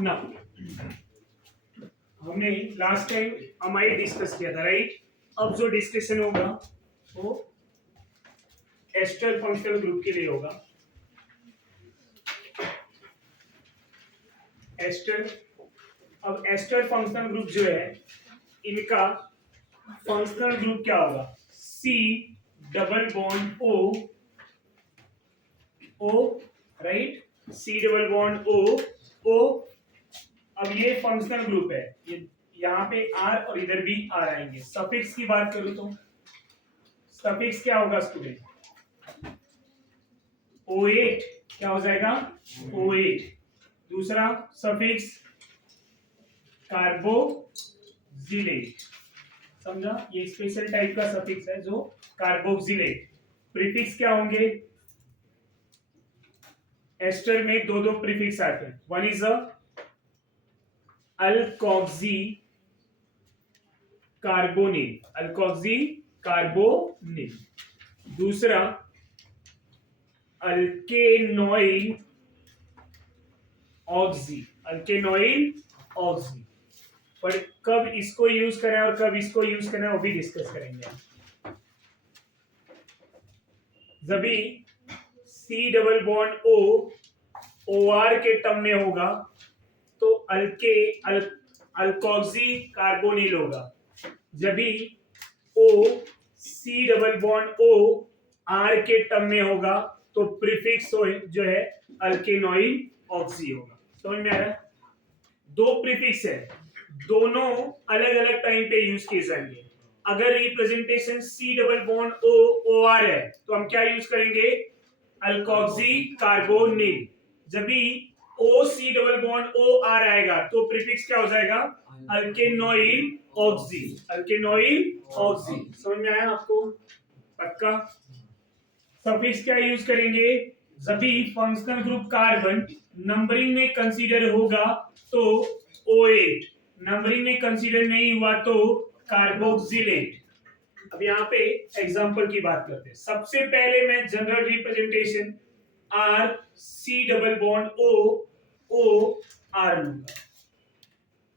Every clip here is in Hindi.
ना हमने लास्ट टाइम अमाइड डिस्कस किया था, राइट? अब जो डिस्कशन होगा वो एस्टर फंक्शनल ग्रुप के लिए होगा। एस्टर, अब एस्टर फंक्शनल ग्रुप जो है इनका फंक्शनल ग्रुप क्या होगा? C double bond O, right? C double bond O। अब ये फंक्शनल ग्रुप है, ये यहाँ पे R और इधर भी R आएंगे। सफिक्स की बात करूं तो सफिक्स क्या होगा स्टूडेंट? O8 क्या हो जाएगा? O8। दूसरा सफिक्स कार्बोक्सिलेट, समझा? ये स्पेशल टाइप का सफिक्स है जो कार्बोक्सिलेट। प्रीफिक्स क्या होंगे? एस्टर में दो प्रीफिक्स आते हैं। One is alkoxy carbonyl, alkoxy carbonyl. दूसरा अल्केनोइल ऑक्सी, अल्केनोइल ऑक्सी। पर कब इसको यूज करें और कब इसको यूज करें वो भी डिस्कस करेंगे। जब भी C double bond O OR के टर्म में होगा तो अल्कोक्सी कार्बोनिल होगा। जब भी O C double bond O R के टर्म में होगा तो प्रीफिक्स जो है अल्केनोइल ऑक्सी होगा। समझ में आ रहा है? दो प्रीफिक्स है, दोनों अलग अलग टाइम पे यूज किए जाएंगे। अगर representation C double bond O OR है तो हम क्या यूज करेंगे? Alkoxy carbonyl. जब भी OC डबल बॉन्ड OR आएगा तो प्रीफिक्स क्या हो जाएगा? अल्केनोइल ऑक्सी, अल्केनोइल ऑक्सी। समझ में आया आपको? पक्का? सफिक्स क्या यूज करेंगे? जब भी फंक्शनल ग्रुप कार्बन नंबरिंग में कंसीडर होगा तो O8, नंबरिंग में कंसीडर नहीं हुआ तो कार्बोक्सिलेट। अब यहाँ पे एग्जांपल की बात करते हैं। सबसे पहले मैं general representation R C double bond O R लूंगा।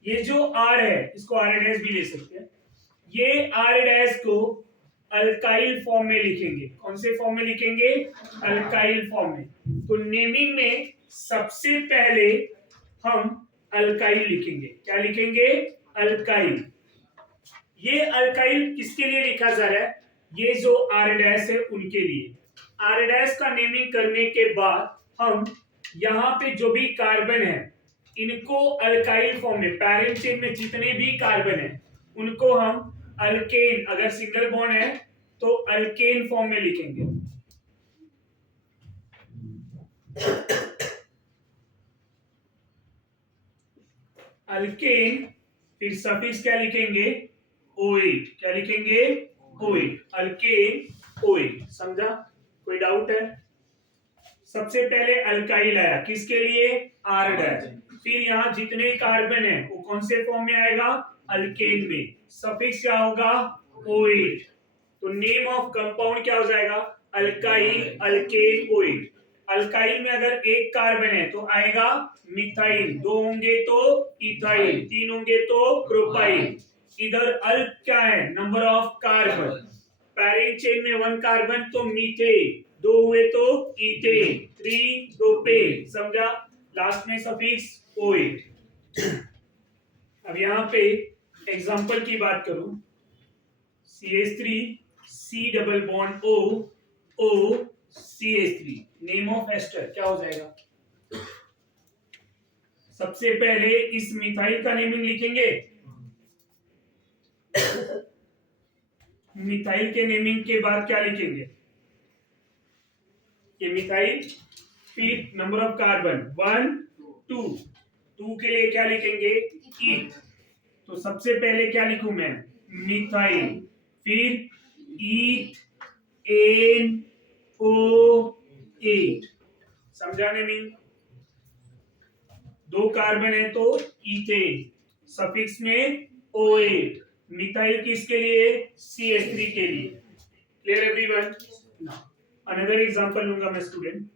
ये जो R है इसको R डैश भी ले सकते हैं। ये R डैश को अल्काइल फॉर्म में लिखेंगे। कौन से फॉर्म में लिखेंगे? अल्काइल फॉर्म में। तो नेमिंग में सबसे पहले हम अल्काइल लिखेंगे। क्या लिखेंगे? अल्काइल। ये अल्काइल किसके लिए लिखा जा रहा है? ये जो R डैश है उनके लिए। R डैश का नेमिंग करने के बाद हम यहाँ पे जो भी कार्बन है इनको अल्काइल फॉर्म में, पैरेंट चेन में जितने भी कार्बन है उनको हम अल्केन, अगर सिंगल बॉन्ड है तो अल्केन फॉर्म में लिखेंगे। अल्केन, फिर सफिक्स क्या लिखेंगे? O8। क्या लिखेंगे? O8, alkane O8। समझा? कोई डाउट है? सबसे पहले अल्काइल आया, किसके लिए? R dash. फिर यहाँ जितने कार्बन है वो कौन से फॉर्म में आएगा? अल्केन में। सफिक्स क्या होगा? O8। तो नेम ऑफ कंपाउंड क्या हो जाएगा? Alkyl, alkane O8। अल्काइल में अगर एक कार्बन है तो आएगा मिथाइल, दो होंगे तो इथाइल, तीन होंगे तो प्रोपाइल। इधर अल्क क्या है? Number of carbon. Parent chain में वन कार्बन तो मीथेन, दो हुए तो इथेन, 3 प्रोपेन। समझा? लास्ट में सफिक्स O8। अब यहाँ पे एग्जांपल की बात करूं, CH3 C double bond O CH3। Name of ester क्या हो जाएगा? सबसे पहले इस मिथाइल का नेमिंग लिखेंगे। मिथाइल के नेमिंग के बाद क्या लिखेंगे? ये मिथाइल, फिर नंबर ऑफ कार्बन 1 2, 2 के लिए क्या लिखेंगे? ईथ। तो सबसे पहले क्या लिखूं मैं? मिथाइल, फिर ईथ NO8। समझा नेमिंग? दो कार्बन है तो इथेन, सफिक्स में O8। मिथाइल किसके लिए? CH3 के लिए। Clear everyone? अनदर एग्जांपल लूंगा मैं स्टूडेंट,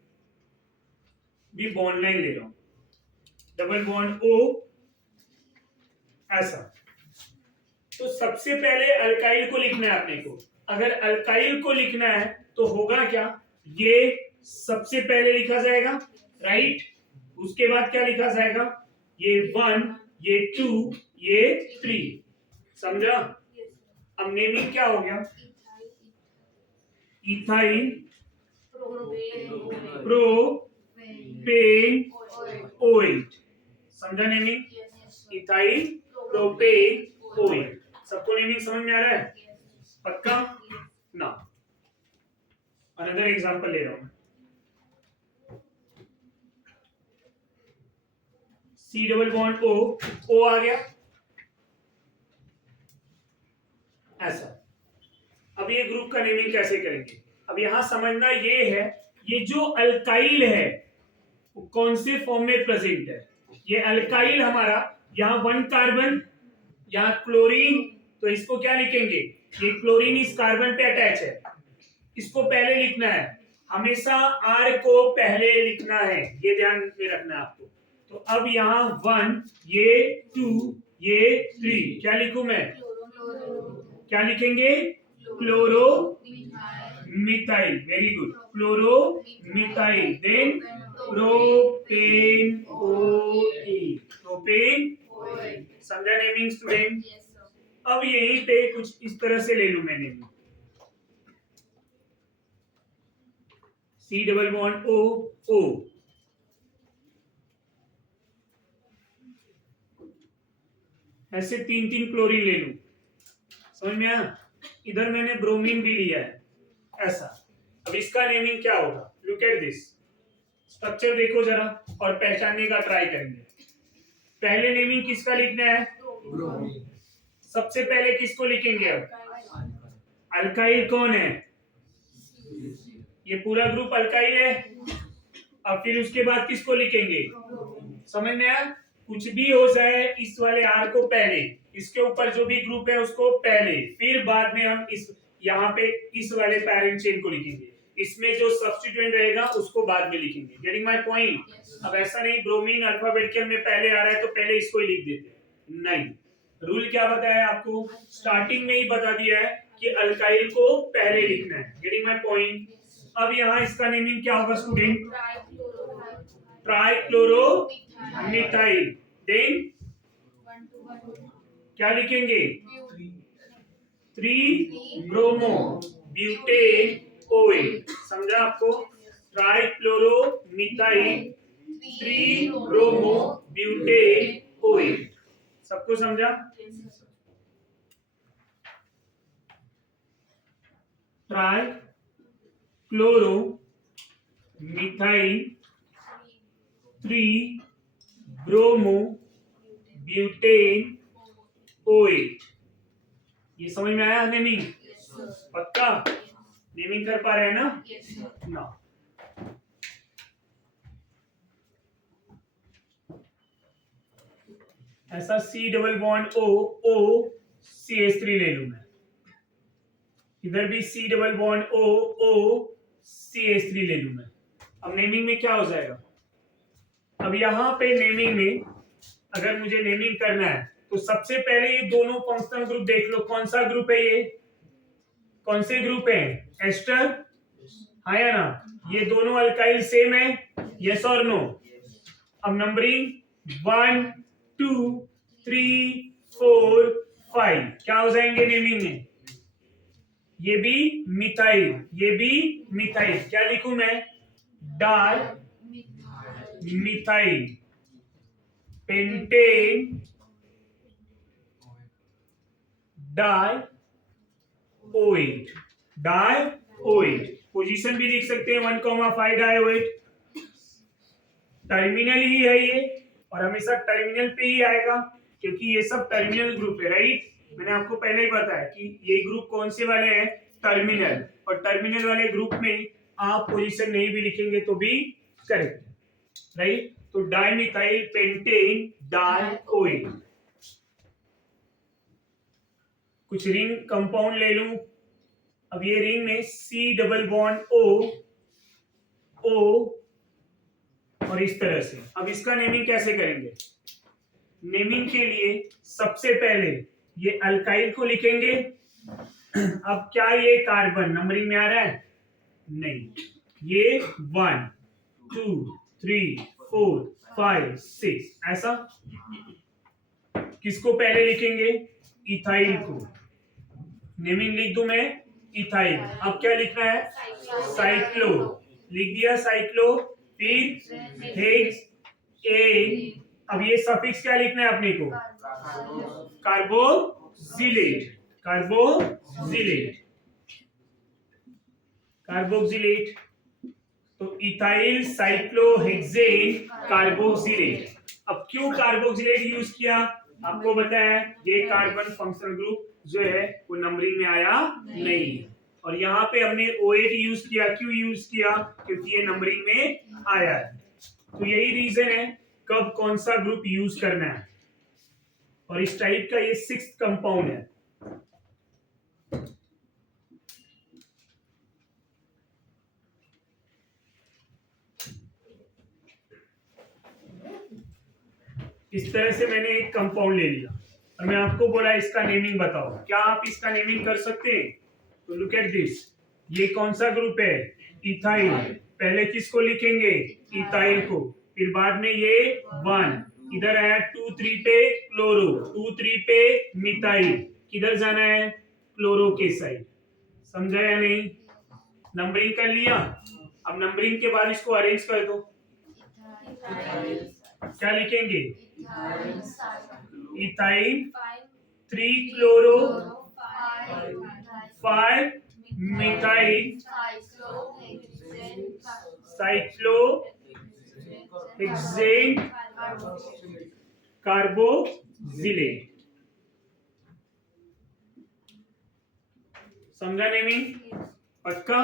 भी बॉन्ड लाइन ले रहा हूं। डबल बॉन्ड O, ऐसा। तो सबसे पहले अल्काइल को लिखना है अपने को। अगर अल्काइल को लिखना है तो होगा क्या, ये सबसे पहले लिखा जाएगा, राइट। उसके बाद क्या लिखा जाएगा, ये 1, ये 2, ये 3, समझा। अब नेमिंग क्या हो गया, इथाइल प्रोपेन ऑयल, समझा नेमिंग, इथाइल प्रोपेन ऑयल। सबको नेमिंग समझ में आ रहा है, पक्का ना। अनदर एग्जांपल ले रहा हूं, सी डबल बॉन्ड ओ आ गया ऐसा। अब ये ग्रुप का नेमिंग कैसे करेंगे, अब यहां समझना ये है, ये जो अल्काइल है वो कौन से फॉर्म में प्रेजेंट है। ये अल्काइल हमारा यहाँ 1 कार्बन, यहाँ क्लोरीन, तो इसको क्या लिखेंगे, ये क्लोरीन इस कार्बन पे अटैच है, इसको पहले लिखना है, हमेशा R को पहले लिखना है, ये ध्यान में रखना है आपको। तो अब यहाँ 1, ये 2, ये 3, क्या लिखूं मैं, क्या लिखेंगे, chloro methyl, very good, chloro methyl, then propanoyl, propane, समझा नेमिंग स्टूडेंट। अब यहीं पे कुछ इस तरह से ले लूं मैंने, सी डबल बॉन्ड ओ, ऐसे 3 क्लोरीन ले लूं, समझ में आया। इधर मैंने ब्रोमीन भी लिया है ऐसा। अब इसका नेमिंग क्या होगा, लुक एट दिस, स्ट्रक्चर देखो जरा और पहचानने का ट्राई करेंगे। पहले नेमिंग किसका लिखना है, सबसे पहले किसको लिखेंगे, अब अल्काइल कौन है, ये पूरा ग्रुप अल्काइल है। अब फिर उसके बाद किसको लिखेंगे, समझ में आया, कुछ भी हो जाए इस वाले आर को पहले, इसके ऊपर जो भी ग्रुप है उसको पहले, फिर बाद में हम इस यहाँ पे इस वाले पैरेंट चेन को लिखेंगे, इसमें जो सब्स्टिट्यूएंट रहेगा उसको बाद में लिखेंगे। Getting my point. अब ऐसा नहीं ब्रोमीन अल्फाबेटिकल में पहले आ रहा है तो पहले इसको ही लिख देते, नहीं। रूल क्या बताया आपको, स्टार्टिंग में ही बता दिया है कि अल्काइल को पहले लिखना है। Getting my point. अब यहाँ इसका नेमिंग क्या होगा स्टूडेंट, ट्राइक्लोरो मिथाइल, देन क्या लिखेंगे, 3 ब्रोमो ब्यूटेन ओइल, समझा आपको, trichloro methyl 3 bromo butane oil, सबको समझा। Try chloro methyl 3 bromo butane oil, ये समझ में आया नेमिंग, पक्का नेमिंग कर पा रहे हैं ना, ना। ऐसा सी डबल बॉन्ड ओ CH3 ले लूं मैं, इधर भी सी डबल बॉन्ड ओ CH3 ले लूं मैं। अब नेमिंग में क्या हो जाएगा, अब यहां पे नेमिंग में अगर मुझे नेमिंग करना है तो सबसे पहले ये दोनों फंक्शनल ग्रुप देख लो, कौन सा ग्रुप है, ये कौन से ग्रुप है, एस्टर, हाँ या ना, ये दोनों अल्काइल सेम है, यस और नो। अब नंबरिंग 1 2 3 4 5 क्या हो जाएंगे नेमिंग में, ये भी मिथाइल, ये भी मिथाइल, क्या लिखूं मैं, dimethyl pentane dioate, dioate, position भी लिख सकते हैं 1,5 डाई ओएट, टर्मिनल ही है ये और हमेशा टर्मिनल पे ही आएगा क्योंकि ये सब टर्मिनल ग्रुप है, राइट। मैंने आपको पहले ही बताया कि ये ग्रुप कौन से वाले हैं, टर्मिनल, और टर्मिनल वाले ग्रुप में आप पोजीशन नहीं भी लिखेंगे तो भी करेक्ट, राइट। तो डाइमिथाइल पेंटेन डाइओइल। कुछ रिंग कंपाउंड ले लूं, अब ये रिंग में C डबल बॉन्ड O और इस तरह से। अब इसका नेमिंग कैसे करेंगे? नेमिंग के लिए सबसे पहले ये अल्काइल को लिखेंगे। अब क्या ये कार्बन नंबरिंग में आ रहा है? नहीं, ये 1 2 3 4 5 6 ऐसा। किसको पहले लिखेंगे? इथाइल को। नेमिंग लिख दूं मैं इथाइल। अब क्या लिखना है? साइक्लो। लिख दिया साइक्लो। फिर हेक्स ए। अब ये सफिक्स क्या लिखना है अपने को? कार्बोक्सिलेट। कार्बोक्सिलेट। कार्बोक्सिलेट। तो इथाइल साइक्लोहेक्सेन कार्बोक्सिलेट। अब क्यों कार्बोक्सिलेट यूज किया? आपको बताया ये कार्बन फंक्शनल ग्रुप जो है वो नंबरिंग में आया नहीं है। और यहाँ पे हमने O8 यूज किया। क्यों यूज किया? क्योंकि ये नंबरिंग में आया है। तो यही रीजन है कब कौन सा ग्रुप यूज करना है। और इस टाइप का ये 6th कंपाउंड है। इस तरह से मैंने एक कंपाउंड ले लिया और मैं आपको बोला इसका नेमिंग बताओ। क्या आप इसका नेमिंग कर सकते हैं? तो लुक एट दिस। ये कौन सा ग्रुप है? इथाइल। पहले किसको लिखेंगे? इथाइल को। फिर बाद में ये 1 इधर आया 2 3 पे क्लोरो, 2 3 पे मिथाइल। किधर जाना है? क्लोरो के साइड। समझा या नहीं? नंबरिंग कर लिया। अब नंबरिंग के बाद इसको अरेंज कर दो। क्या लिखेंगे? Ethyl 3 chloro 5 methyl cyclohexane carboxylate. समझा नेमिंग? पक्का?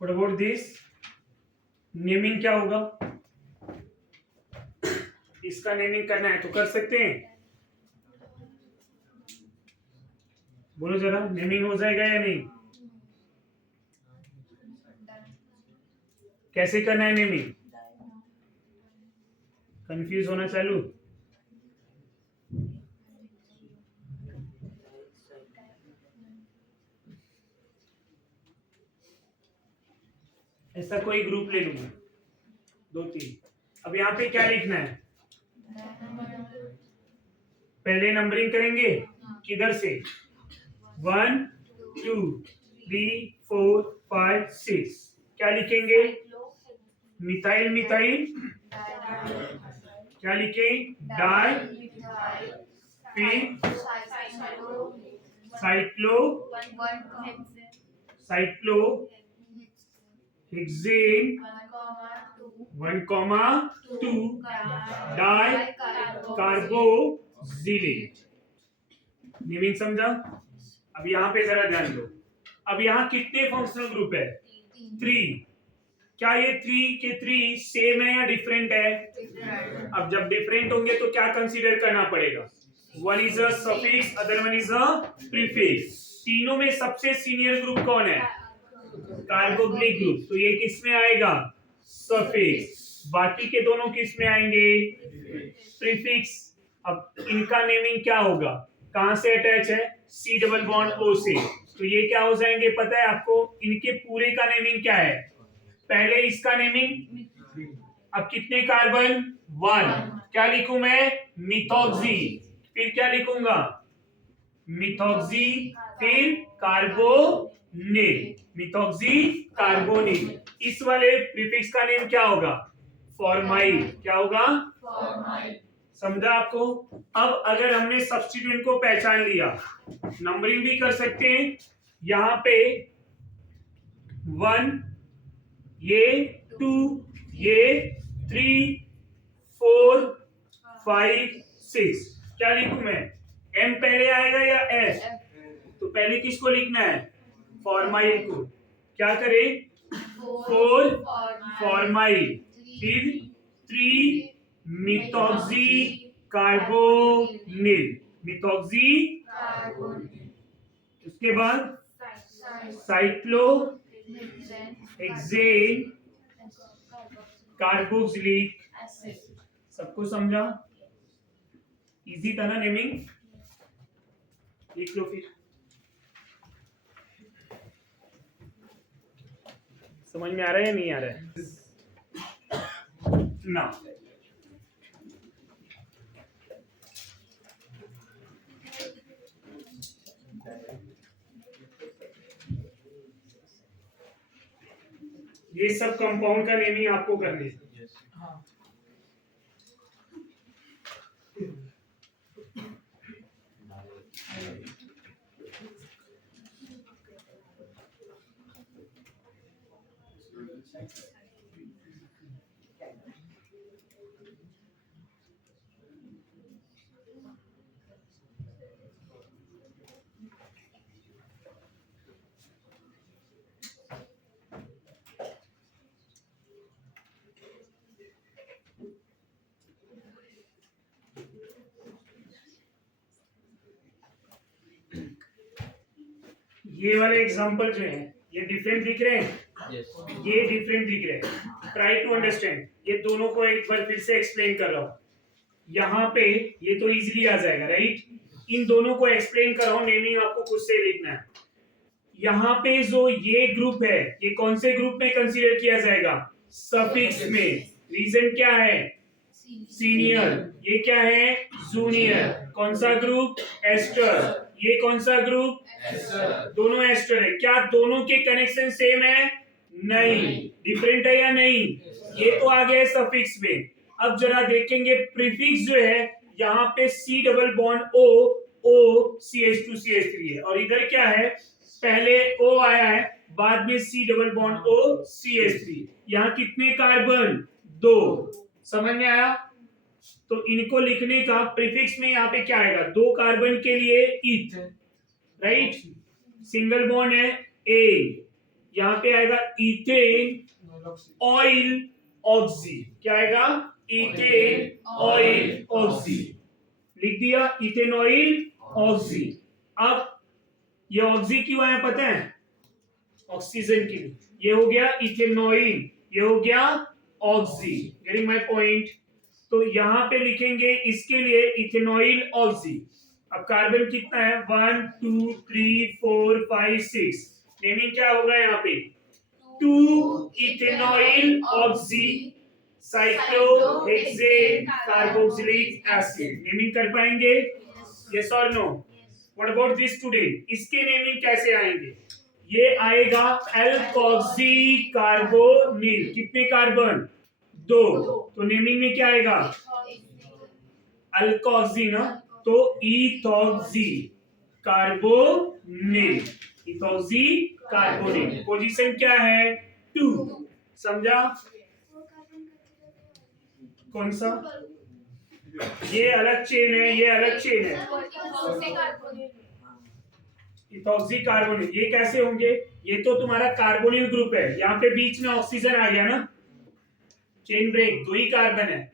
What about this? नेमिंग क्या होगा? इसका नेमिंग करना है तो कर सकते हैं। बोलो जरा, नेमिंग हो जाएगा या नहीं? कैसे करना है नेमिंग? कंफ्यूज होना चालू? ऐसा कोई ग्रुप ले लूंगा 2 3। अब यहाँ पे क्या लिखना है? पहले नंबरिंग करेंगे किधर से? 1 2 3 4 5 6। क्या लिखेंगे? Methyl methyl. क्या लिखें? डाई। फिर cyclohexane 1,2 dicarboxylate. Naming समझा? अब यहाँ पे जरा ध्यान दो। अब यहाँ कितने फंक्शनल ग्रुप है? 3। क्या ये 3 के 3 सेम है या डिफरेंट है? अब जब डिफरेंट होंगे तो क्या कंसीडर करना पड़ेगा? One is a suffix, other one is a prefix. तीनों में सबसे सीनियर ग्रुप कौन है? Carboxylic group. तो ये किस में आएगा? सफिक्स। बाकी के दोनों किस में आएंगे? प्रीफिक्स। अब इनका नेमिंग क्या होगा? कहां से अटैच है? C डबल बॉन्ड O से। तो ये क्या हो जाएंगे पता है आपको? इनके पूरे का नेमिंग क्या है? पहले इसका नेमिंग। अब कितने कार्बन? 1। क्या लिखूं मैं? मिथॉक्सी। फिर क्या लिखूंगा? मिथॉक्सी। फिर कार्बोनिल। Methoxy carbonyl. इस वाले प्रीफिक्स का नेम क्या होगा? फॉर्माइल। क्या होगा? फॉर्माइल। समझा आपको? अब अगर हमने सब्स्टिट्यूएंट को पहचान लिया, नंबरिंग भी कर सकते हैं। यहां पे 1, ये 2, ये 3 4 5 6। क्या लिखूं मैं? M पहले आएगा या S? तो पहले किसको लिखना है? फॉर्माइल को। क्या करें? 4 फॉर्माइल, फिर 3 मिथॉक्सी कार्बोनिल, मिथॉक्सी, उसके बाद साइक्लो हेक्सेन कार्बोक्सिलिक एसिड। सबको समझा? इजी था ना नेमिंग? लिख लो फिर। समझ में आ रहा है या नहीं आ रहा है ना? ये सब कंपाउंड का नेमिंग आपको करनी है। ये वाले एग्जांपल जो है ये डिफरेंट दिख रहे हैं? ये डिफरेंट दिख रहे हैं। Try to understand. ये दोनों को एक बार फिर से एक्सप्लेन कर रहा हूं। यहाँ पे ये तो इजीली आ जाएगा, राइट? इन दोनों को एक्सप्लेन कर रहा हूं, नेमिंग आपको खुद से लिखना है। यहाँ पे जो ये ग्रुप है ये कौन से ग्रुप में कंसीडर किया जाएगा? सफिक्स में। रीजन क्या है? सीनियर। ये क्या है? जूनियर। कौन सा ग्रुप? एस्टर। ये कौन सा ग्रुप? एस्टर। दोनों एस्टर है। क्या दोनों के कनेक्शन सेम है? नहीं। डिफरेंट है या नहीं? ये तो आ गया सफिक्स में। अब जरा देखेंगे प्रीफिक्स जो है, यहाँ पे C double bond O CH2CH3 है, और इधर क्या है? पहले O आया है, बाद में C double bond O CH3। यहाँ कितने कार्बन? 2। समझ में आया? तो इनको लिखने का प्रीफिक्स में यहाँ पे क्या आएगा? 2 कार्बन के लिए ईथ, राइट? सिंगल बॉन्ड है A, यहाँ पे आएगा इथेन ऑयल ऑक्सी। क्या आएगा? Ethane oil oxy. लिख दिया, इथेन ऑयल ऑक्सी। अब ये ऑक्सी क्यों आया पता है? ऑक्सीजन के लिए। ये हो गया इथेनॉइल, ये हो गया ऑक्सी। Getting my point? तो यहां पे लिखेंगे इसके लिए इथेनॉइल ऑक्सी। अब कार्बन कितना है? 1 2 3 4 5 6। नेमिंग क्या होगा यहाँ पे? 2 ethanoyl oxy cyclohexane carboxylic acid. Naming कर पाएंगे? यस और no? What about this student? इसके नेमिंग कैसे आएंगे? ये आएगा एल्कोक्सी कार्बोनिल। कितने कार्बन? 2। तो नेमिंग में क्या आएगा? अल्कोक्सी ना, तो ethoxy carbonyl. Ethoxy carbonyl. Position क्या है? 2। समझा? कौन सा? ये अलग चेन है, ये अलग चेन है। Ethoxy carbonyl. ये कैसे होंगे? ये तो तुम्हारा कार्बोनिल ग्रुप है, यहाँ पे बीच में ऑक्सीजन आ गया ना, चेन ब्रेक। 2 ही कार्बन है।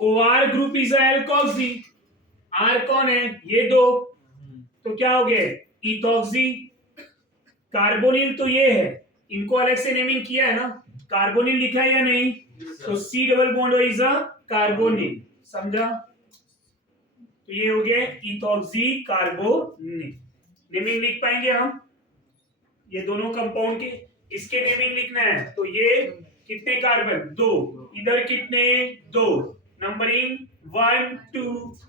OR group is alkoxy. R कौन है? ये 2। तो क्या हो गया? इथॉक्सी। कार्बोनिल तो ये है, इनको अलग से नेमिंग किया है ना, कार्बोनिल लिखा है या नहीं? तो C double bond is a carbonyl. समझा? तो ये हो गया इथॉक्सी कार्बोनिल। नेमिंग लिख पाएंगे हम? ये दोनों कंपाउंड के इसके नेमिंग लिखना है। तो ये कितने कार्बन? 2। इधर कितने? 2। नंबरिंग 1 2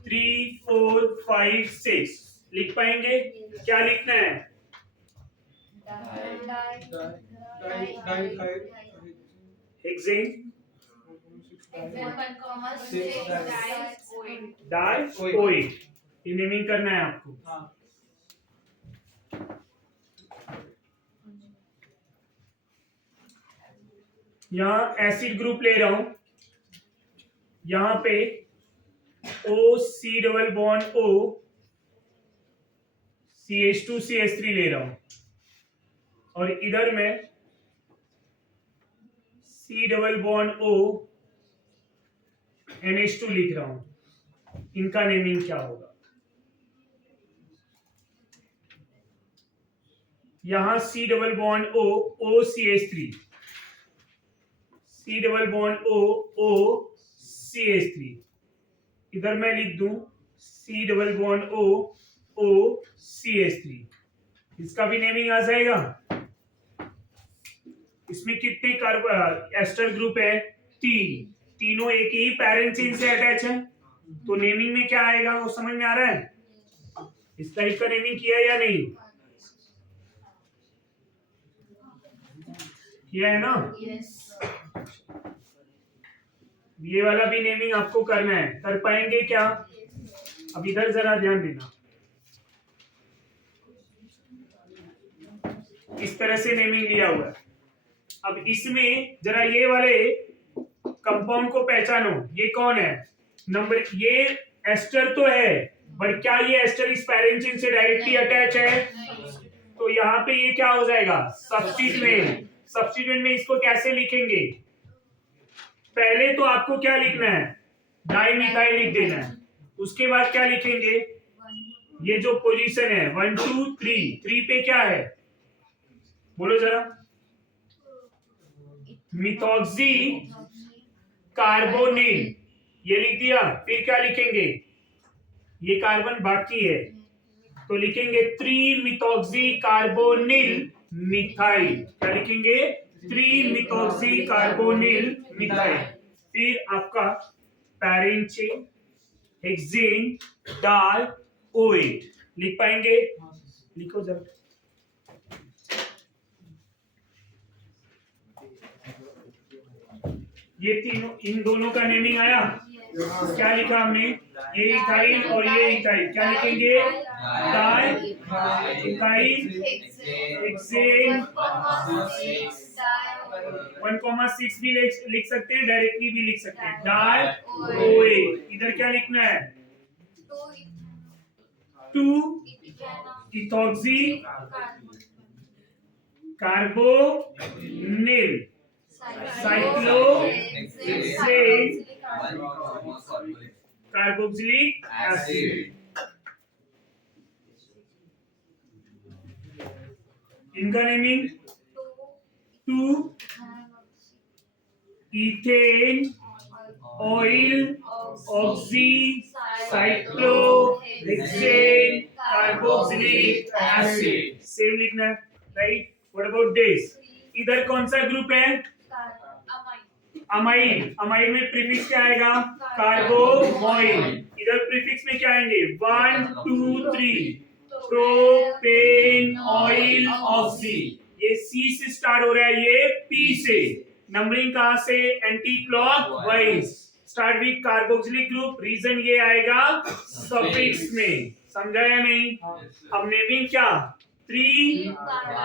3 4 5 6। लिख पाएंगे? क्या लिखना है? हेक्सेन डाइओइड। ये नेमिंग करना है आपको। यहां एसिड ग्रुप ले रहा हूं, यहां पे OC double bond O CH2CH3 ले रहा हूं, और इधर मैं C double bond O NH2 लिख रहा हूं, इनका नेमिंग क्या होगा? यहां C double bond O OCH3, C double bond O OCH3, इधर मैं लिख दूं C double bond O OCH3, इसका भी नेमिंग आ जाएगा। इसमें कितने कार्बन एस्टर ग्रुप है? 3, तीनों एक ही पैरेंट चेन से अटैच है, तो नेमिंग में क्या आएगा वो समझ में आ रहा है? इस टाइप का नेमिंग किया या नहीं किया है ना? ये वाला भी नेमिंग आपको करना है, कर पाएंगे क्या? अब इधर जरा ध्यान देना, इस तरह से नेमिंग लिया हुआ है। अब इसमें जरा ये वाले कंपाउंड को पहचानो, ये कौन है? नंबर, ये एस्टर तो है, बट क्या ये एस्टर इस पैरेंट चेन से डायरेक्टली अटैच है? तो यहाँ पे ये क्या हो जाएगा? सब्स्टिट्यूएंट। सब्स्टिट्यूएंट में इसको कैसे लिखेंगे? पहले तो आपको क्या लिखना है? डाइमिथाइल लिख देना है। उसके बाद क्या लिखेंगे? ये जो पोजीशन है 1 2 3, 3 पे क्या है बोलो जरा? मिथॉक्सी कार्बोनिल, ये लिख दिया। फिर क्या लिखेंगे? ये कार्बन बाकी है तो लिखेंगे 3 मिथॉक्सी कार्बोनिल मिथाइल। क्या लिखेंगे? 3 मिथॉक्सी कार्बोनिल मिथाइल। फिर आपका पैरेंट चेन हेक्सेन डाल OH लिख पाएंगे? लिखो जरा। ये तीनों, इन दोनों का नेमिंग आया? क्या लिखा हमने? ये इथाइल और ये इथाइल, क्या लिखेंगे? डाई इथाइल हेक्सेन 1,6 भी लिख सकते हैं, डायरेक्टली भी लिख सकते हैं, डाई OH। इधर क्या लिखना है? 2 ethoxy carbonyl cyclohexane carboxylic acid. इनका naming 2 ethanoyl oxy cyclohexane carboxylic acid. Same लिखना है, राइट? What about this? इधर कौन सा ग्रुप है? अमाइड। अमाइड में प्रीफिक्स क्या आएगा? कार्बोमोइल। इधर प्रीफिक्स में क्या आएंगे? 1 2 3, प्रोपेन ऑयल ऑक्सी। ये सी से स्टार्ट हो रहा है, ये पी से। नंबरिंग कहां से? Anticlockwise. Start with carboxylic group, reason ये आएगा सफिक्स में। समझा या नहीं? अब नेमिंग क्या? 3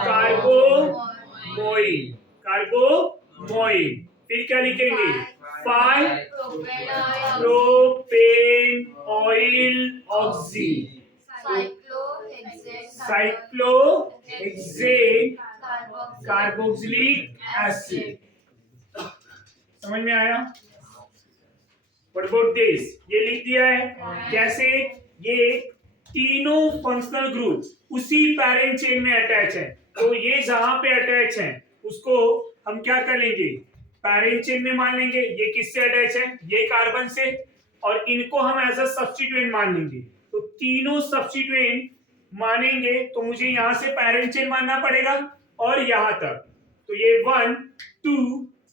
कार्बोमोइल, कार्बोमोइल। फिर क्या लिखेंगे? 5 propane oil oxy cyclohexane carboxylic acid. समझ में आया? What about this? ये लिख दिया है। कैसे? ये तीनों फंक्शनल ग्रुप उसी पैरेंट चेन में अटैच है, तो ये जहां पे अटैच है उसको हम क्या कर लेंगे? पैरेंट चेन में मान लेंगे। ये किससे अटैच है? ये कार्बन से, और इनको हम एज अ सब्स्टिट्यूएंट मान लेंगे। तो तीनों सब्स्टिट्यूएंट मानेंगे तो मुझे यहां से पैरेंट चेन मानना पड़ेगा और यहां तक। तो ये 1 2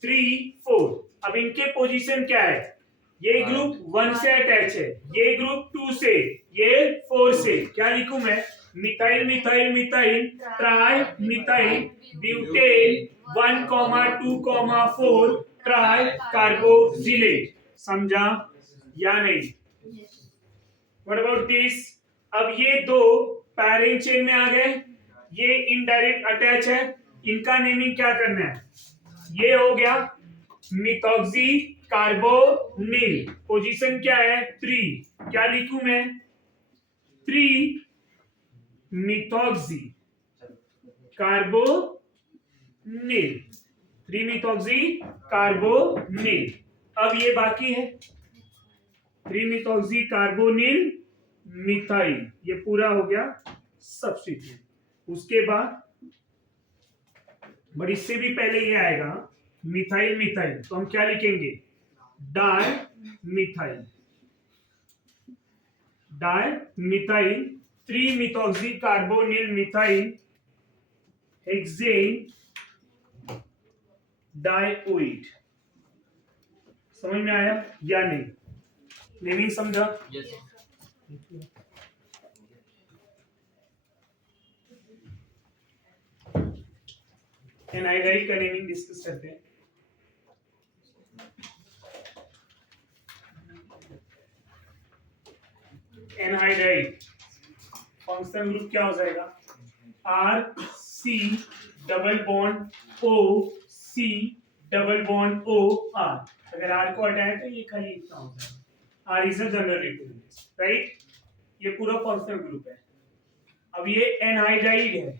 3 4। अब इनके पोजीशन क्या है? ये ग्रुप 1 से अटैच है, ये ग्रुप 2 से, ये 4 से। क्या लिखूं मैं? Methyl methyl methyl tri methyl butane 1,2,4 try carboxylate. समझा या नहीं? What about this? अब ये दो पैरेंट चेन में आ गए, ये इनडायरेक्ट अटैच है। इनका नेमिंग क्या करना है? ये हो गया मिथॉक्सी कार्बोनिल। पोजीशन क्या है? 3। क्या लिखूं मैं? 3 मिथॉक्सी कार्बोनिल। 3-methoxy carbonyl. अब ये बाकी है 3-methoxy कार्बोनिल मिथाइल, ये पूरा हो गया सब्स्टिट्यूट। उसके बाद बट इससे भी पहले ये आएगा मिथाइल मिथाइल, तो हम क्या लिखेंगे? Di methyl. Di methyl 3-methoxy carbonyl methyl hexane dioate. समझ में आया या नहीं? नेमिंग समझा? यस। एनाइड्राइड का नेमिंग डिस्कस करते हैं। एनहाइड्राइड फंक्शनल ग्रुप क्या हो जाएगा? R C double bond O C double bond O R. अगर आर को हटाए तो ये खाली इतना हो जाएगा। R is a general representative, right? ये पूरा फंक्शनल ग्रुप है। अब ये एनहाइड्राइड है,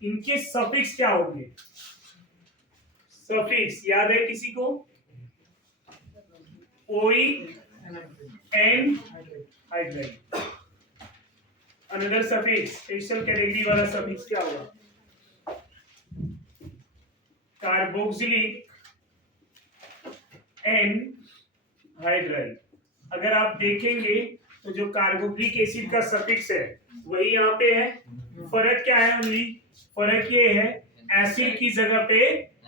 इनके सफिक्स क्या होंगे? सफिक्स याद है किसी को? Oic and hydride. Another suffix, special category वाला सफिक्स क्या होगा? Carboxylic and hydride. अगर आप देखेंगे तो जो कार्बोक्सिलिक एसिड का सफिक्स है वही यहाँ पे है। फर्क क्या है? ओनली फर्क ये है एसिड की जगह पे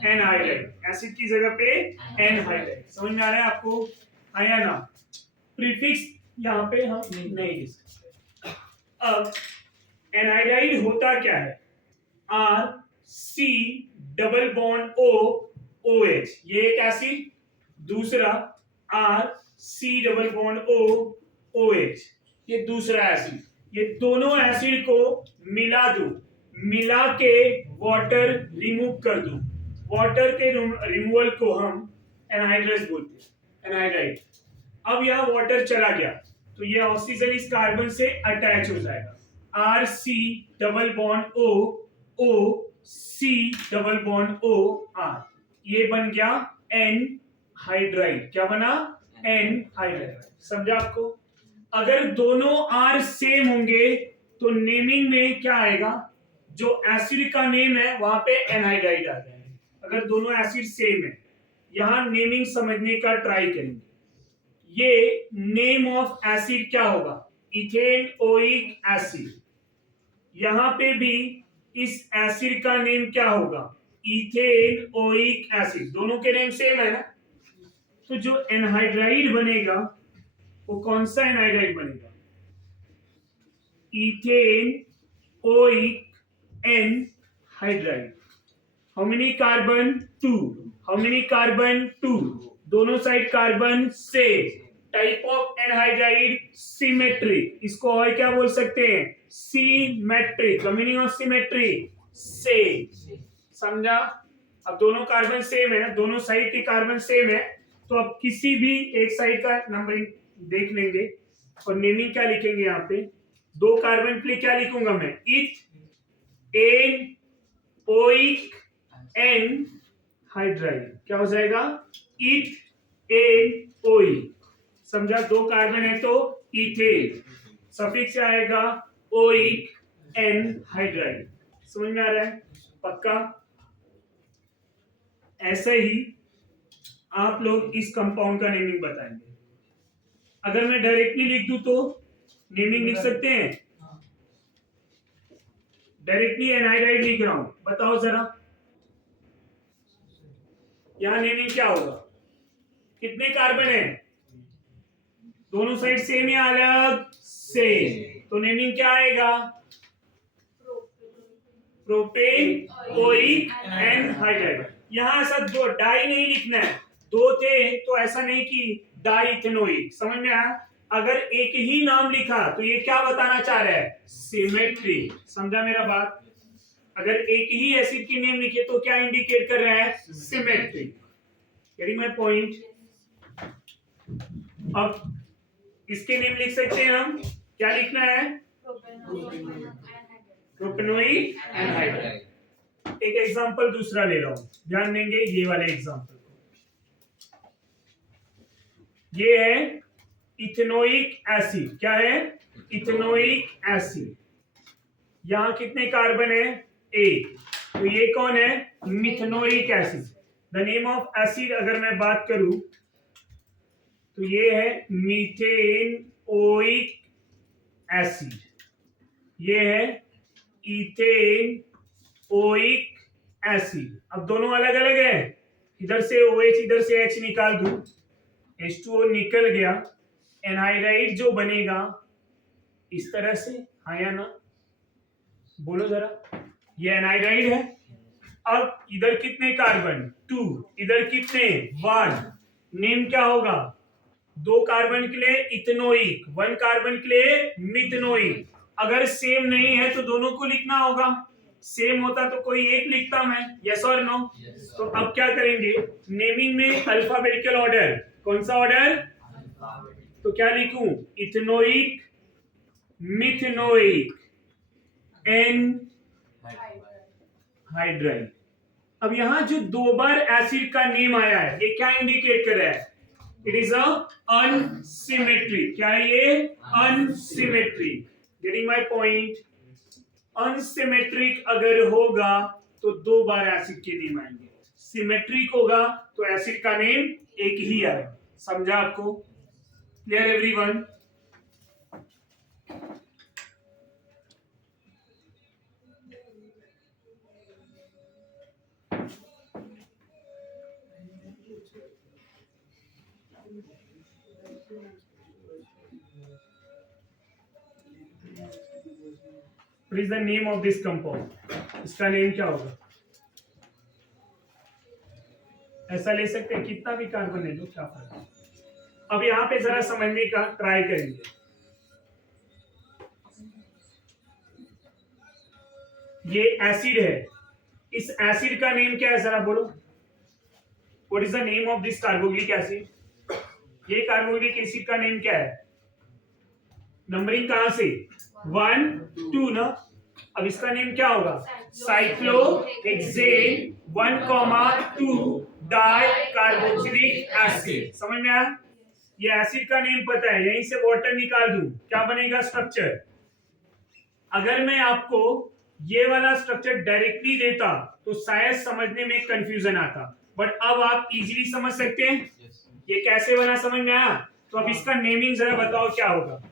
एनहाइड्राइड, एसिड की जगह पे एनहाइड्राइड। समझ में आ रहा है आपको? आया ना? प्रीफिक्स यहाँ पे हम नहीं डिस्कस करें। अब एनहाइड्राइड होता क्या है? R C double bond O O H, ये एक एसिड। दूसरा R C double bond O O H, ये दूसरा एसिड। ये दोनों एसिड को मिला दो, मिला के वाटर रिमूव कर दो। वाटर के रिमूवल को हम एनहाइड्रेस बोलते हैं, एनहाइड्राइड। अब यह वाटर चला गया तो यह ऑक्सीजन इस कार्बन से अटैच हो जाएगा। R C double bond O O C double bond O R, ये बन गया एन हाइड्राइड। क्या बना? Anhydride. समझा आपको? अगर दोनों आर सेम होंगे तो नेमिंग में क्या आएगा? जो एसिड का नेम है वहां पे एनहाइड्राइड आ जाएगा। अगर दोनों एसिड सेम है, यहां नेमिंग समझने का ट्राई करेंगे। ये नेम ऑफ एसिड क्या होगा? Ethane oic acid. यहां पे भी इस एसिड का नेम क्या होगा? Ethane oic acid. दोनों के नेम सेम है ना? तो जो एनहाइड्राइड बनेगा वो कौन सा एनहाइड्राइड बनेगा? Ethane oic anhydride. How many carbon? 2। How many carbon? 2। दोनों side carbon same. Type of anhydride symmetric. इसको और क्या बोल सकते हैं? Symmetric. The meaning of symmetric same. समझा? अब दोनों कार्बन सेम है, दोनों साइड के कार्बन सेम है, तो अब किसी भी एक साइड का नंबरिंग देख लेंगे और नेमिंग क्या लिखेंगे? यहाँ पे दो कार्बन के लिए क्या लिखूंगा मैं? इथ एन ओइक एन हाइड्राइड। क्या हो जाएगा? इथ एन ओइक। समझा? दो कार्बन है तो इथेन, सफिक्स से आएगा ओइक एन हाइड्राइड। समझ में आ रहा है? पक्का? ऐसे ही आप लोग इस कंपाउंड का नेमिंग बताएंगे। अगर मैं डायरेक्टली लिख दूं तो नेमिंग लिख सकते हैं? डायरेक्टली एनहाइड्राइड लिख रहा हूं, बताओ जरा यहां नेमिंग क्या होगा? कितने कार्बन है? दोनों साइड सेम या अलग? सेम। तो नेमिंग क्या आएगा? Propane oic anhydride. यहां ऐसा दो डाई नहीं लिखना है, दो थे तो ऐसा नहीं कि डाई इथेनोइक। समझ में आया? अगर एक ही नाम लिखा तो ये क्या बताना चाह रहा है? सिमेट्री। समझा मेरा बात? अगर एक ही एसिड की नेम लिखे तो क्या इंडिकेट कर रहा है? सिमेट्री। Getting my point? अब इसके नेम लिख सकते हैं हम। क्या लिखना है? Propanoic anhydride. एक एग्जांपल दूसरा ले रहा हूं, ध्यान देंगे ये वाले एग्जांपल को। ये है इथेनोइक एसिड। क्या है? Ethanoic acid. यहां कितने कार्बन है? एक। तो ये कौन है? Methanoic acid. The name of acid अगर मैं बात करूं तो ये है मीथेनोइक एसिड, ये है इथेनोइक एसिड। अब दोनों अलग अलग है, इधर से OH इधर से H निकाल दूं, H2O निकल गया, एनहाइड्राइड जो बनेगा इस तरह से, हाँ या ना? बोलो जरा, ये एनहाइड्राइड है। अब इधर कितने कार्बन? 2, इधर कितने? 1। नेम क्या होगा? 2 कार्बन के लिए इथेनोइक, 1 कार्बन के लिए मिथेनोइक। अगर सेम नहीं है तो दोनों को लिखना होगा, सेम होता तो कोई एक लिखता मैं, यस और नो? तो अब क्या करेंगे, नेमिंग में अल्फाबेटिकल ऑर्डर। कौन सा ऑर्डर? तो क्या लिखूं? Ethanoic, methanoic, anhydride. अब यहां जो 2 बार एसिड का नेम आया है, ये क्या इंडिकेट कर रहा है? It is unsymmetry. क्या है ये? Unsymmetry. Getting my point? Unsymmetric अगर होगा तो 2 बार एसिड के नेम आएंगे, सिमेट्रिक होगा तो एसिड का नेम एक ही आएगा। समझा आपको? Clear everyone? What is the name of this compound? इसका नेम क्या होगा? ऐसा ले सकते हैं, कितना भी कार्बन ले लो, क्या फर्क है। अब यहां पे जरा समझने का ट्राई करेंगे। ये एसिड है, इस एसिड का नेम क्या है जरा बोलो? What is the name of this carboxylic acid? ये कार्बोक्सिलिक एसिड का नेम क्या है? नंबरिंग कहां से? 1 2 ना। अब इसका नेम क्या होगा? Cyclohexane 1,2 dicarboxylic acid. समझ में आया? ये एसिड का नेम पता है, यहीं से वाटर निकाल दूं, क्या बनेगा स्ट्रक्चर? अगर मैं आपको ये वाला स्ट्रक्चर डायरेक्टली देता तो शायद समझने में कंफ्यूजन आता, बट अब आप इजीली समझ सकते हैं ये कैसे बना। समझ में आया? तो अब इसका नेमिंग जरा बताओ क्या होगा?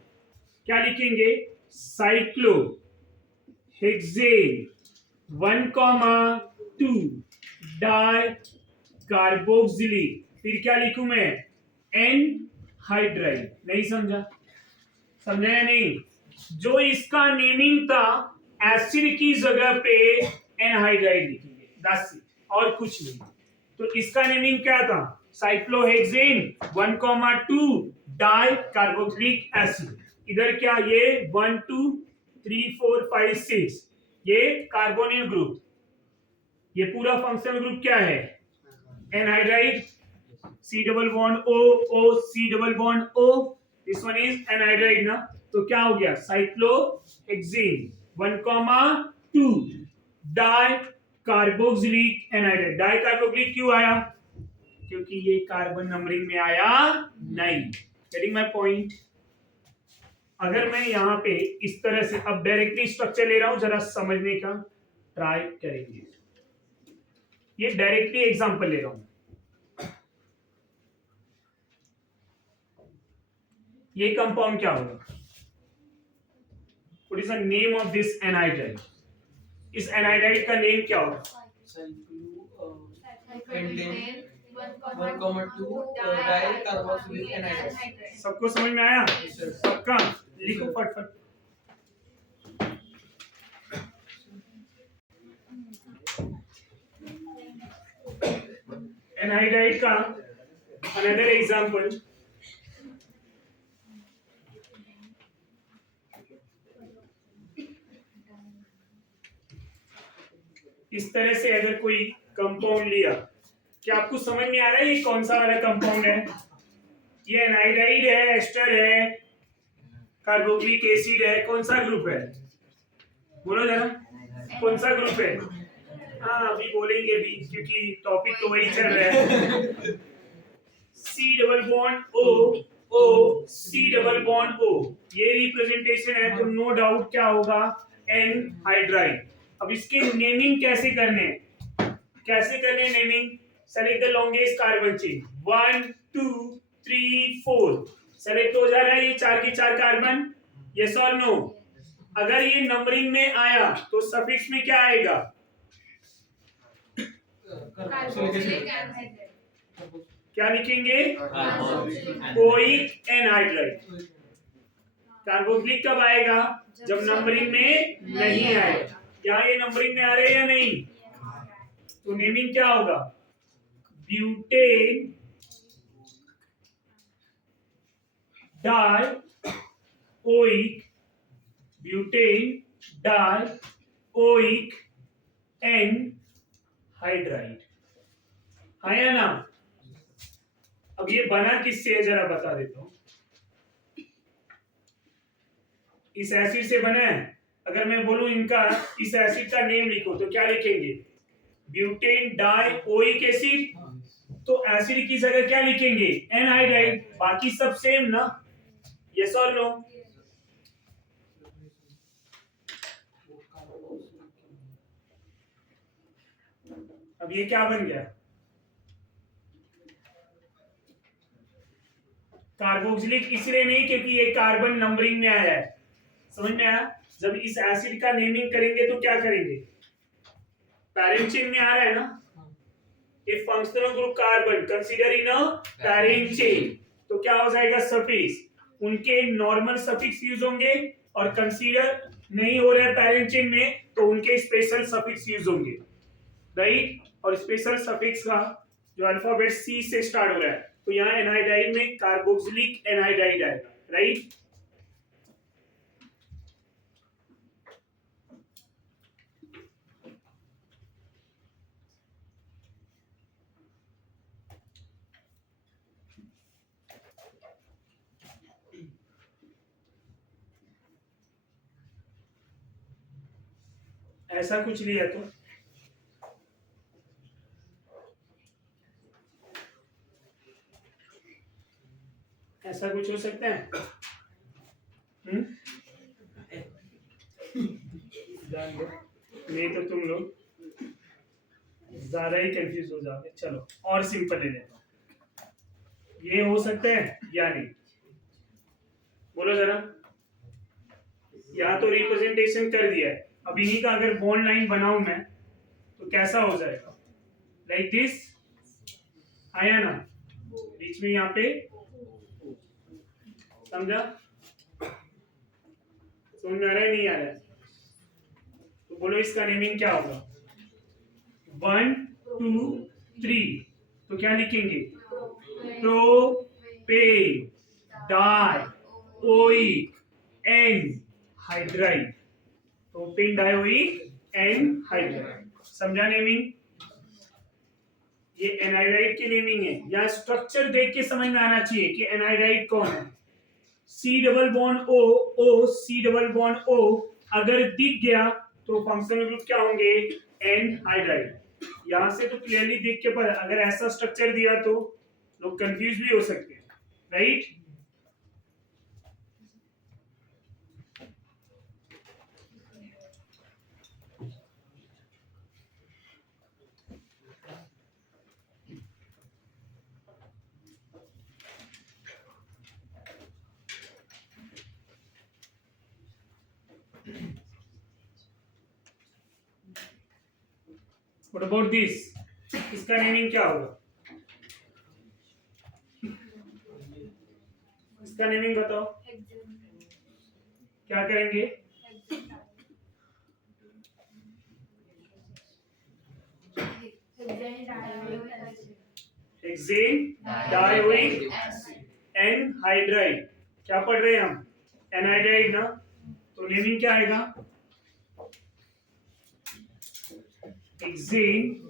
क्या लिखेंगे? साइक्लोहेक्सेन 1,2 डाइकार्बोक्सिलिक, फिर क्या लिखूं मैं? एनहाइड्राइड। नहीं समझा? समझा या नहीं? जो इसका नेमिंग था, एसिड की जगह पे एनहाइड्राइड लिखेंगे, दैट्स इट, और कुछ नहीं। तो इसका नेमिंग क्या था? Cyclohexane 1,2 dicarboxylic acid. इधर क्या? ये 1 2 3 4 5 6, ये कार्बोनिल ग्रुप। ये पूरा फंक्शनल ग्रुप क्या है? Anhydride. C double bond O O C double bond O, this one is anhydride ना। तो क्या हो गया? Cyclohexane 1,2 dicarboxylic anhydride. डाइकार्बोक्सिलिक क्यों आया? क्योंकि ये कार्बन नंबरिंग में आया नहीं। Getting my point? अगर मैं यहां पे इस तरह से अब डायरेक्टली स्ट्रक्चर ले रहा हूं, जरा समझने का ट्राई करेंगे। ये डायरेक्टली एग्जांपल ले रहा हूं। ये कंपाउंड क्या होगा? What is the name of this anhydride? इस एनहाइड्राइड का नेम क्या होगा? सबको समझ में आया? सबका लिखो फटफट। एनहाइड्राइड का अनदर एग्जांपल, इस तरह से अगर कोई कंपाउंड लिया, क्या आपको समझ में आ रहा है ये कौन सा वाला कंपाउंड है? ये एनहाइड्राइड है, एस्टर है, कार्बोक्सिलिक एसिड है, कौन सा ग्रुप है? बोलो जरा, कौन सा ग्रुप है? हाँ अभी बोलेंगे भी क्योंकि टॉपिक तो वही चल रहा है। सी double bond O O C double bond ओ, ये रिप्रेजेंटेशन है तो नो डाउट क्या होगा, एन हाइड्राइड। अब इसके नेमिंग कैसे करने हैं, कैसे करने naming, select the longest carbon chain 1 2 3 4, select हो जा रहा है ये चार की चार कार्बन, यस और नो। अगर ये नंबरिंग में आया तो सफिक्स में क्या आएगा, क्या लिखेंगे, ओइक एनहाइड्राइड। कार्बोक्सिलिक कब आएगा, जब नंबरिंग में नहीं आएगा। यहाँ ये नंबरिंग में आ रहे हैं या नहीं, तो नेमिंग क्या होगा, butane die oic, butane die oic anhydride, हाँ या ना। अब ये बना किससे है जरा बता देता हूं, इस एसिड से बना है। अगर मैं बोलूं इनका इस एसिड का नेम लिखो तो क्या लिखेंगे, ब्यूटेन डाई ओइक एसिड, तो एसिड की जगह क्या लिखेंगे, एनहाइड्राइड। बाकी सब सेम ना, यस और नो। अब ये क्या बन गया, कार्बोक्सिलिक, इसलिए नहीं क्योंकि ये कार्बन नंबरिंग में आया है, समझ में आया। जब इस एसिड का नेमिंग करेंगे तो क्या करेंगे, पैरेंट चेन में आ रहा है ना, if functional group carbon consider in a parent chain, तो क्या हो जाएगा, सफिक्स, उनके नॉर्मल सफिक्स यूज होंगे, और कंसीडर नहीं हो रहा है पैरेंट चेन में तो उनके स्पेशल सफिक्स यूज होंगे, राइट। और स्पेशल सफिक्स का जो अल्फाबेट सी से स्टार्ट हो रहा है, तो यहाँ एनहाइड्राइड में कार्बोक्सिलिक एनहाइड्राइड आएगा, राइट। ऐसा कुछ लिया तो ऐसा कुछ हो सकता है, नहीं तो तुम लोग ज्यादा ही कंफ्यूज हो जाओगे। चलो और सिंपल ले लेता हूं, ये हो सकता है या नहीं, बोलो जरा। यहाँ तो रिप्रेजेंटेशन कर दिया है, अब इन्हीं का अगर बॉन्ड लाइन बनाऊं मैं तो कैसा हो जाएगा, लाइक दिस, आया ना, बीच में यहाँ पे, समझा, समझ में आ रहा है नहीं आ रहा है, तो बोलो इसका नेमिंग क्या होगा, 1 2 3, तो क्या लिखेंगे, propane die oic anhydride, propane dioic anhydride, समझा नेमिंग। ये एनहाइड्राइड की नेमिंग है, या स्ट्रक्चर देख के समझ में आना चाहिए कि एनहाइड्राइड कौन है। सी double bond O O C double bond ओ अगर दिख गया तो फंक्शनल ग्रुप क्या होंगे, एनहाइड्राइड। यहां से तो क्लियरली देख के पर अगर ऐसा स्ट्रक्चर दिया तो लोग कंफ्यूज भी हो सकते हैं, राइट। What about this? इसका नेमिंग क्या होगा, इसका नेमिंग बताओ, क्या करेंगे, हेक्सेन डाइओइक एनहाइड्राइड। क्या पढ़ रहे हैं हम, एनहाइड्राइड ना, तो नेमिंग क्या आएगा, हेक्सेन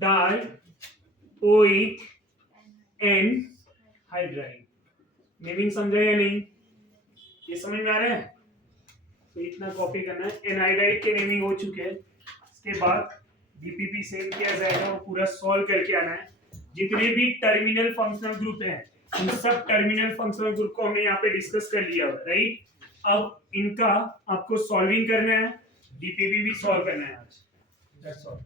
डाइओइक एनहाइड्राइड। नेमिंग समझे या नहीं, ये समझ में आ रहा है। तो इतना कॉपी करना है। एनाइड्राइड के नेमिंग हो चुके हैं। इसके बाद डीपीपी सेम किया जाएगा, वो पूरा सॉल्व करके आना है। जितने भी टर्मिनल फंक्शनल ग्रुप हैं उन सब टर्मिनल फंक्शनल ग्रुप को हमने यहाँ पे डिस्कस कर लिया, राइट। अब इनका आपको सॉल्विंग करना है, डीपीपी भी सॉल्व करना है आज। That's all.